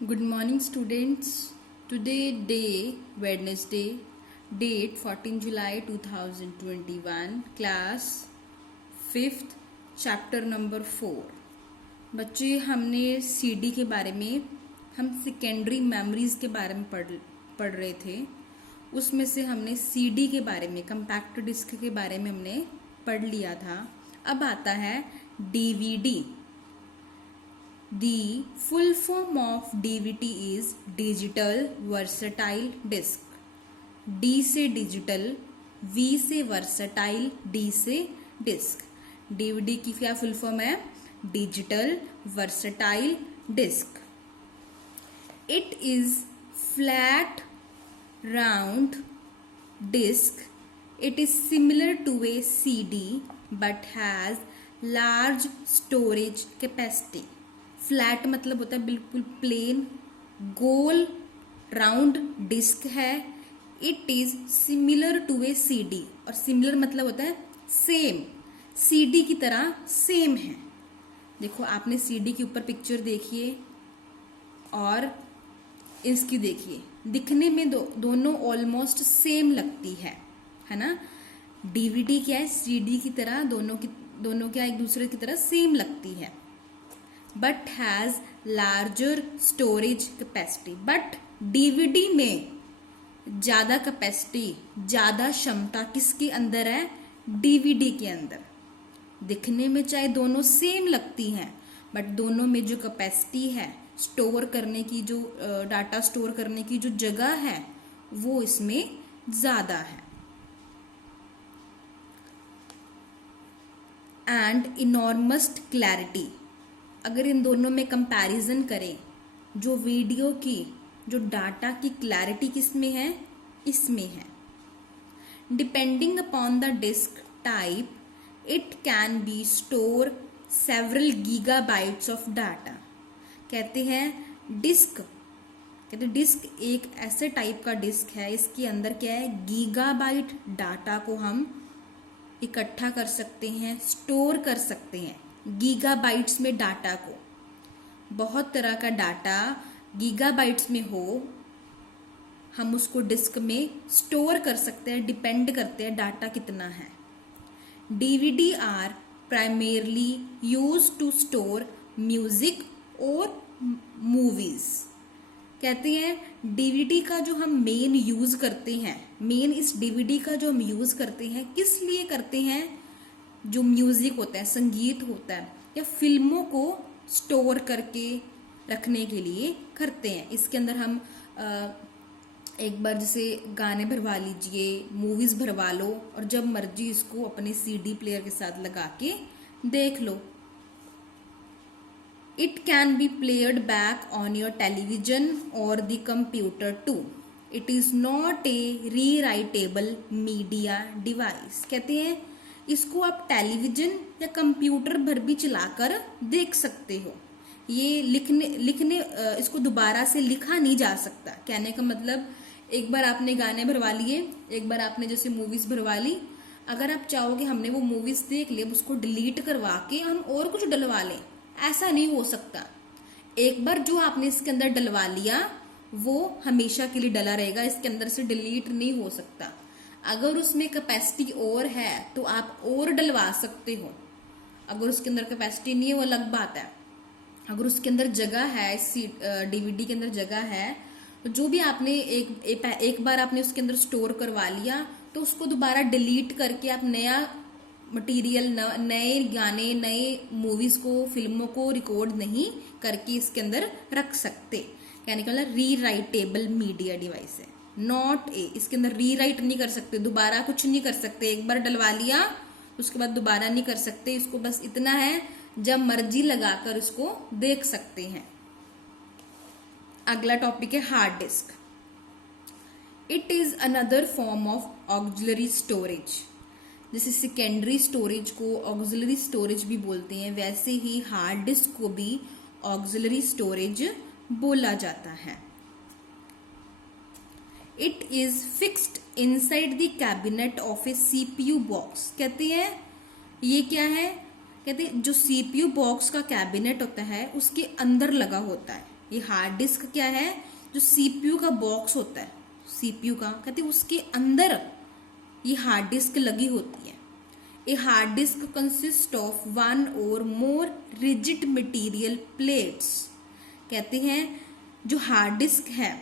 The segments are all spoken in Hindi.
Good morning, students. Today, day Wednesday, date 14 July 2021, class 5th, chapter number 4. बच्चे हमने सीडी के बारे में हम सेकेंडरी मेमोरीज के बारे में पढ़ रहे थे। उसमें से हमने सीडी के बारे में कम्पैक्ट डिस्क के बारे में हमने पढ़ लिया था। अब आता है DVD. The full form of DVD is Digital Versatile Disc. D से डिजिटल, V से वर्सटाइल, D से डिस्क। DVD की क्या फुल फॉर्म है? Digital versatile disc. It is flat round disc. It is similar to a CD but has large storage capacity. Flat मतलब होता है बिल्कुल प्लेन, गोल राउंड डिस्क है। It is similar to a CD, और सिमिलर मतलब होता है सेम, सीडी की तरह सेम है। देखो आपने सीडी के ऊपर पिक्चर देखिए और इसकी देखिए, दिखने में दोनों ऑलमोस्ट सेम लगती है ना। डीवीडी क्या है? सीडी की तरह दोनों क्या एक दूसरे की तरह सेम लगती है। But has larger storage capacity. But DVD में ज्यादा कैपेसिटी, ज्यादा क्षमता किसके अंदर है? डीवीडी के अंदर। दिखने में चाहे दोनों सेम लगती हैं, बट दोनों में जो कैपेसिटी है स्टोर करने की, जो डाटा स्टोर करने की जो जगह है वो इसमें ज्यादा है। And enormous clarity. अगर इन दोनों में कंपैरिजन करें, जो वीडियो की, जो डाटा की क्लैरिटी किसमें है? इसमें है। Depending upon the disc type, it can be store several gigabytes of data. कहते हैं डिस्क एक ऐसे टाइप का डिस्क है, इसके अंदर क्या है? गीगाबाइट डाटा को हम इकट्ठा कर सकते हैं, स्टोर कर सकते हैं। गीगाबाइट्स में डाटा को, बहुत तरह का डाटा गीगाबाइट्स में हो, हम उसको डिस्क में स्टोर कर सकते हैं। डिपेंड करते हैं डाटा कितना है। DVD are primarily use to store music और मूवीज। कहते हैं डीवीडी का जो हम मेन यूज करते हैं, इस डीवीडी का जो हम यूज करते हैं, किस लिए करते हैं? जो म्यूजिक होता है, संगीत होता है, या फिल्मों को स्टोर करके रखने के लिए करते हैं। इसके अंदर हम एक बार जैसे गाने भरवा लीजिए, मूवीज भरवा लो, और जब मर्जी इसको अपने सीडी प्लेयर के साथ लगा के देख लो। It can be played back on your television और the computer too. It is not a rewritable media device. कहते हैं इसको आप टेलीविजन या कंप्यूटर पर भी चलाकर देख सकते हो। ये लिखने इसको दोबारा से लिखा नहीं जा सकता। कहने का मतलब, एक बार आपने गाने भरवा लिए, एक बार आपने जैसे मूवीज भरवा ली, अगर आप चाहोगे हमने वो मूवीज देख ले, उसको डिलीट करवा के हम और कुछ डलवा लें, ऐसा नहीं हो सकता। एक बार जो आपने इसके अंदर डलवा लिया वो हमेशा के लिए डला रहेगा, इसके अंदर से डिलीट नहीं हो सकता। अगर उसमें कैपेसिटी और है तो आप और डलवा सकते हो। अगर उसके अंदर कैपेसिटी नहीं है वो अलग बात है। अगर उसके अंदर जगह है, डीवीडी के अंदर जगह है, तो जो भी आपने एक बार आपने उसके अंदर स्टोर करवा लिया, तो उसको दोबारा डिलीट करके आप नया मटेरियल, नए गाने, नए मूवीज को, फिल्मों को रिकॉर्ड नहीं करके इसके अंदर रख सकते। यानी कि मतलब रीराइटेबल मीडिया डिवाइस है, नॉट ए। इसके अंदर रीराइट नहीं कर सकते, दोबारा कुछ नहीं कर सकते। एक बार डलवा लिया उसके बाद दोबारा नहीं कर सकते। इसको बस इतना है, जब मर्जी लगाकर उसको देख सकते हैं। अगला टॉपिक है hard disk. It is another form of auxiliary storage. जैसे सेकेंडरी स्टोरेज को ऑक्सिलरी स्टोरेज भी बोलते हैं, वैसे ही हार्ड डिस्क को भी ऑक्सिलरी स्टोरेज बोला जाता है। It is fixed inside the cabinet of A CPU box. कहते हैं ये क्या है? कहते हैं जो सीपीयू बॉक्स का कैबिनेट होता है उसके अंदर लगा होता है। ये हार्ड डिस्क क्या है, जो सीपीयू का बॉक्स होता है, सीपीयू का कहते हैं उसके अंदर ये हार्ड डिस्क लगी होती है। A hard disk consist of one और मोर रिजिड मटेरियल प्लेट्स। कहते हैं जो हार्ड डिस्क है,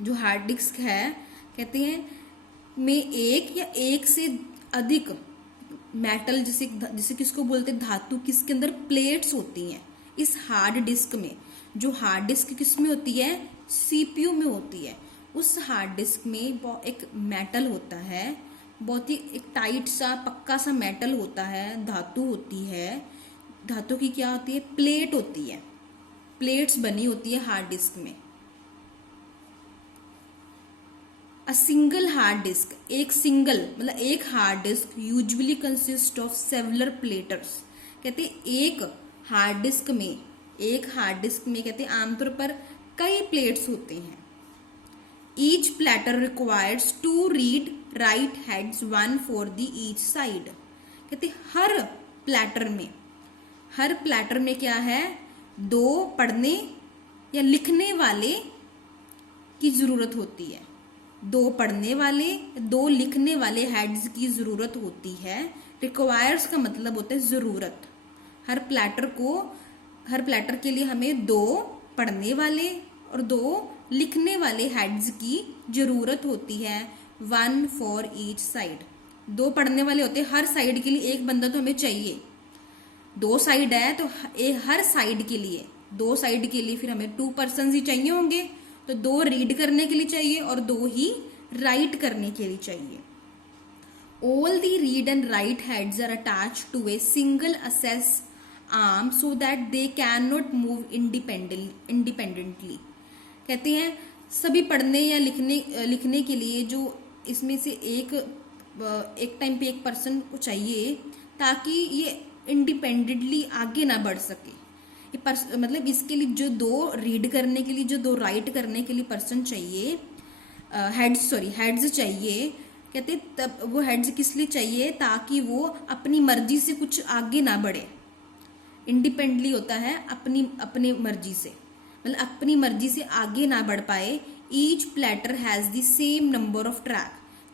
जो हार्ड डिस्क है कहते हैं में एक या एक से अधिक मेटल, जैसे किसको बोलते हैं धातु, किसके अंदर प्लेट्स होती हैं। इस हार्ड डिस्क में, जो हार्ड डिस्क किस में होती है, सीपीयू में होती है। उस हार्ड डिस्क में एक मेटल होता है, बहुत ही एक टाइट सा पक्का सा मेटल होता है, धातु होती है। धातु की क्या होती है, प्लेट होती है, प्लेट्स बनी होती है हार्ड डिस्क में। अ सिंगल हार्ड डिस्क, एक सिंगल मतलब एक hard disk usually consist of several platters. कहते एक हार्ड डिस्क में, एक हार्ड डिस्क में कहते हैं आमतौर पर कई प्लेट्स होते हैं। Each platter requires two read write heads, one for the each side. कहते हर प्लेटर में क्या है, दो पढ़ने या लिखने वाले की जरूरत होती है, दो पढ़ने वाले, दो लिखने वाले हेड्स की जरूरत होती है। रिक्वायर्स का मतलब होता है जरूरत। हर प्लेटर के लिए हमें दो पढ़ने वाले और दो लिखने वाले हेड्स की जरूरत होती है। वन फॉर ईच साइड, दो पढ़ने वाले होते हैं हर साइड के लिए, एक बंदा तो हमें चाहिए। दो साइड है तो हर साइड के लिए, दो साइड के लिए फिर हमें 2 पर्सन ही चाहिए होंगे, तो दो रीड करने के लिए चाहिए और दो ही राइट करने के लिए चाहिए। All the read and write heads are attached to a single access arm so that they can not move independently. कहते हैं सभी पढ़ने या लिखने के लिए जो इसमें से एक टाइम पे एक पर्सन को चाहिए, ताकि ये इंडिपेंडेंटली आगे ना बढ़ सके। मतलब इसके लिए जो दो रीड करने के लिए, जो दो राइट करने के लिए पर्सन चाहिए, हेड्स चाहिए। कहते तब वो हेड्स किस लिए चाहिए, ताकि वो अपनी मर्जी से कुछ आगे ना बढ़े। इंडिपेंडेंटली होता है अपनी मर्जी से, मतलब अपनी मर्जी से आगे ना बढ़ पाए। Each platter has the same number of track,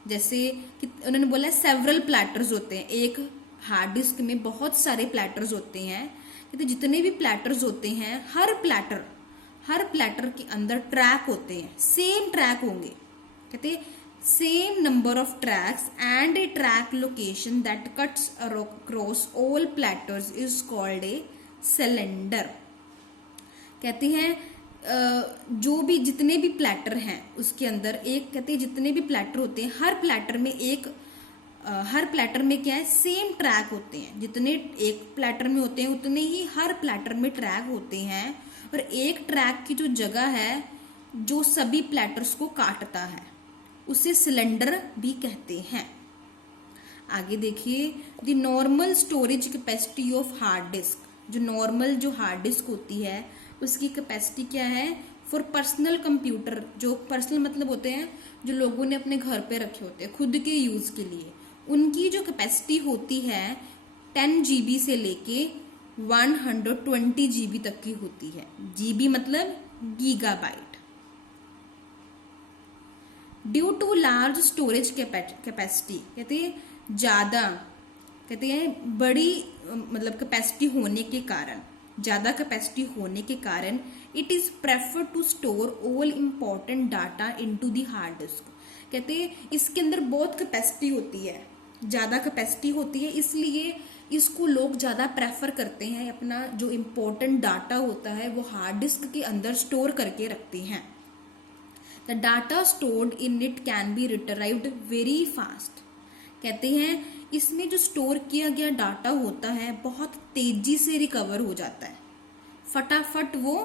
जैसे कि उन्होंने बोला सेवरल प्लेटर्स होते हैं। एक हार्ड डिस्क में बहुत सारे प्लेटर्स होते हैं। कहते जितने भी प्लेटर्स होते हैं, हर प्लेटर के अंदर ट्रैक होते हैं, सेम ट्रैक होंगे। कहते same number of tracks and A track location that cuts across all platters is called a cylinder. कहते हैं जो भी जितने भी प्लेटर हैं उसके अंदर एक, कहते हैं जितने भी प्लेटर होते हैं हर प्लेटर में क्या है, सेम ट्रैक होते हैं। जितने एक प्लेटर में होते हैं उतने ही हर प्लेटर में ट्रैक होते हैं। और एक ट्रैक की जो जगह है जो सभी प्लेटर्स को काटता है, उसे सिलेंडर भी कहते हैं। आगे देखिए, the normal storage capacity of hard disk. जो हार्ड डिस्क होती है उसकी कैपेसिटी क्या है, फॉर पर्सनल कंप्यूटर। जो पर्सनल मतलब होते हैं जो लोगों ने अपने घर पे रखे होते हैं खुद के यूज के लिए, उनकी जो कैपेसिटी होती है 10 GB से लेके 120 GB तक की होती है। GB मतलब gigabyte. Due to large storage capacity, कहते हैं ज्यादा, कहते हैं बड़ी मतलब कैपेसिटी होने के कारण, ज्यादा कैपेसिटी होने के कारण it is prefer to store all important data into the hard disk. कहते हैं इसके अंदर बहुत कैपेसिटी होती है, ज्यादा कैपेसिटी होती है, इसलिए इसको लोग ज्यादा प्रेफर करते हैं। अपना जो इम्पोर्टेंट डाटा होता है वो हार्ड डिस्क के अंदर स्टोर करके रखते हैं। The data stored in it can B retrieved very fast. कहते हैं इसमें जो स्टोर किया गया डाटा होता है बहुत तेजी से रिकवर हो जाता है, फटाफट वो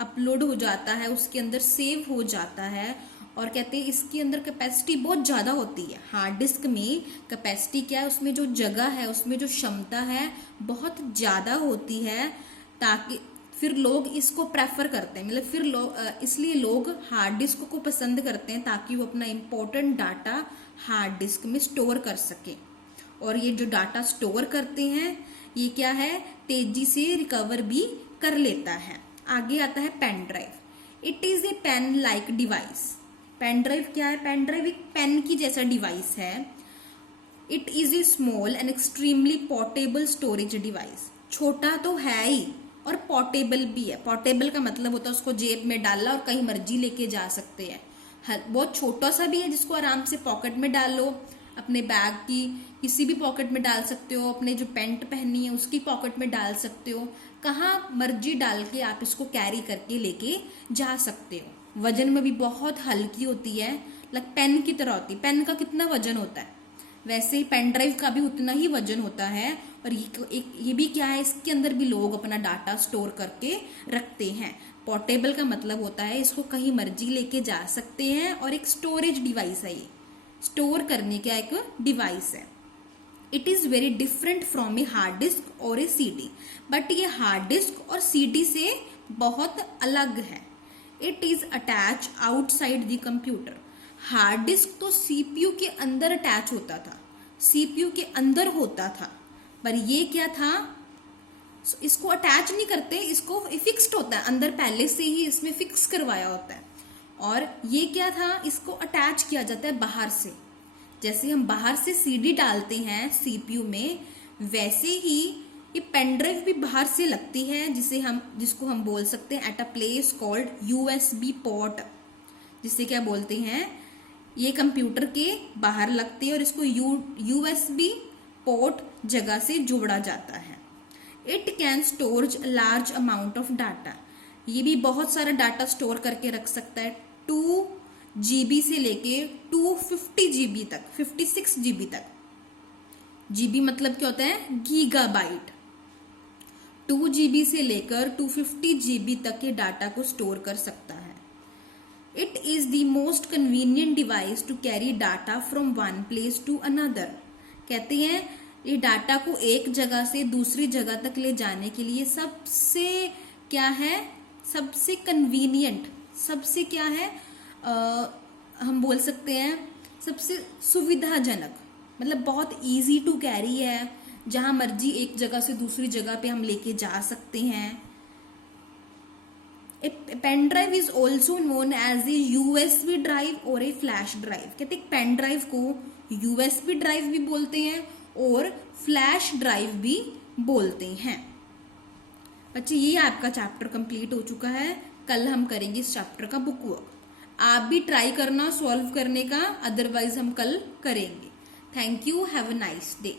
अपलोड हो जाता है, उसके अंदर सेव हो जाता है। और कहते हैं इसके अंदर कैपेसिटी बहुत ज़्यादा होती है। हार्ड डिस्क में कैपेसिटी क्या है, उसमें जो जगह है, उसमें जो क्षमता है बहुत ज़्यादा होती है, ताकि फिर लोग इसको प्रेफर करते हैं। मतलब फिर इसलिए लोग हार्ड डिस्क को पसंद करते हैं, ताकि वो अपना इम्पोर्टेंट डाटा हार्ड डिस्क में स्टोर कर सके। और ये जो डाटा स्टोर करते हैं ये क्या है, तेजी से रिकवर भी कर लेता है। आगे आता है pen drive. It is a pen like device. Pen drive क्या है? पेन ड्राइव एक पेन की जैसा डिवाइस है। It is A small and extremely portable storage device. छोटा तो है ही और पोर्टेबल भी है। पोर्टेबल का मतलब होता है उसको जेब में डालना और कहीं मर्जी लेके जा सकते हैं। बहुत छोटा सा भी है जिसको आराम से पॉकेट में डाल लो, अपने बैग की किसी भी पॉकेट में डाल सकते हो, अपने जो पैंट पहनी है उसकी पॉकेट में डाल सकते हो, कहाँ मर्जी डाल के आप इसको कैरी करके लेके जा सकते हो। वजन में भी बहुत हल्की होती है, लाइक पेन की तरह होती है। पेन का कितना वजन होता है, वैसे ही पेन ड्राइव का भी उतना ही वजन होता है। और ये भी क्या है, इसके अंदर भी लोग अपना डाटा स्टोर करके रखते हैं। पोर्टेबल का मतलब होता है इसको कहीं मर्जी लेके जा सकते हैं, और एक स्टोरेज डिवाइस है, ये स्टोर करने का एक डिवाइस है। It is very different from a hard disk और ए सीडी। बट ये हार्ड डिस्क और सीडी से बहुत अलग है। It is attach outside the computer. Hard disk तो सीपीयू के अंदर अटैच होता था, सीपीयू के अंदर होता था, पर ये क्या था, इसको अटैच नहीं करते, इसको फिक्स्ड होता है अंदर, पहले से ही इसमें फिक्स करवाया होता है। और ये क्या था, इसको अटैच किया जाता है बाहर से। जैसे हम बाहर से सीडी डालते हैं सीपीयू में, वैसे ही ये पेन ड्राइव भी बाहर से लगती है, जिसको हम बोल सकते हैं at a place called USB port. जिसे क्या बोलते हैं, ये कंप्यूटर के बाहर लगती है और इसको यूएसबी पोर्ट जगह से जोड़ा जाता है। It can store large amount of data. ये भी बहुत सारा डाटा स्टोर करके रख सकता है, 2 GB से लेके 250 GB तक, 56 GB तक। जीबी मतलब क्या होता है, गीगाबाइट। 2 GB से लेकर 250 GB तक के डाटा को स्टोर कर सकता है। It is the most convenient device to carry data from one place to another. कहते हैं ये डाटा को एक जगह से दूसरी जगह तक ले जाने के लिए सबसे क्या है, सबसे कन्वीनियंट, सबसे क्या है, हम बोल सकते हैं सबसे सुविधाजनक, मतलब बहुत इजी टू कैरी है, जहां मर्जी एक जगह से दूसरी जगह पे हम लेके जा सकते हैं। A pen drive is also known as a USB drive और ए फ्लैश ड्राइव। कहते हैं पेन ड्राइव को यूएसबी ड्राइव भी बोलते हैं और फ्लैश ड्राइव भी बोलते हैं। बच्चे ये आपका चैप्टर कंप्लीट हो चुका है। कल हम करेंगे इस चैप्टर का बुक वर्क। आप भी ट्राई करना सॉल्व करने का, अदरवाइज हम कल करेंगे। Thank you, have a nice day.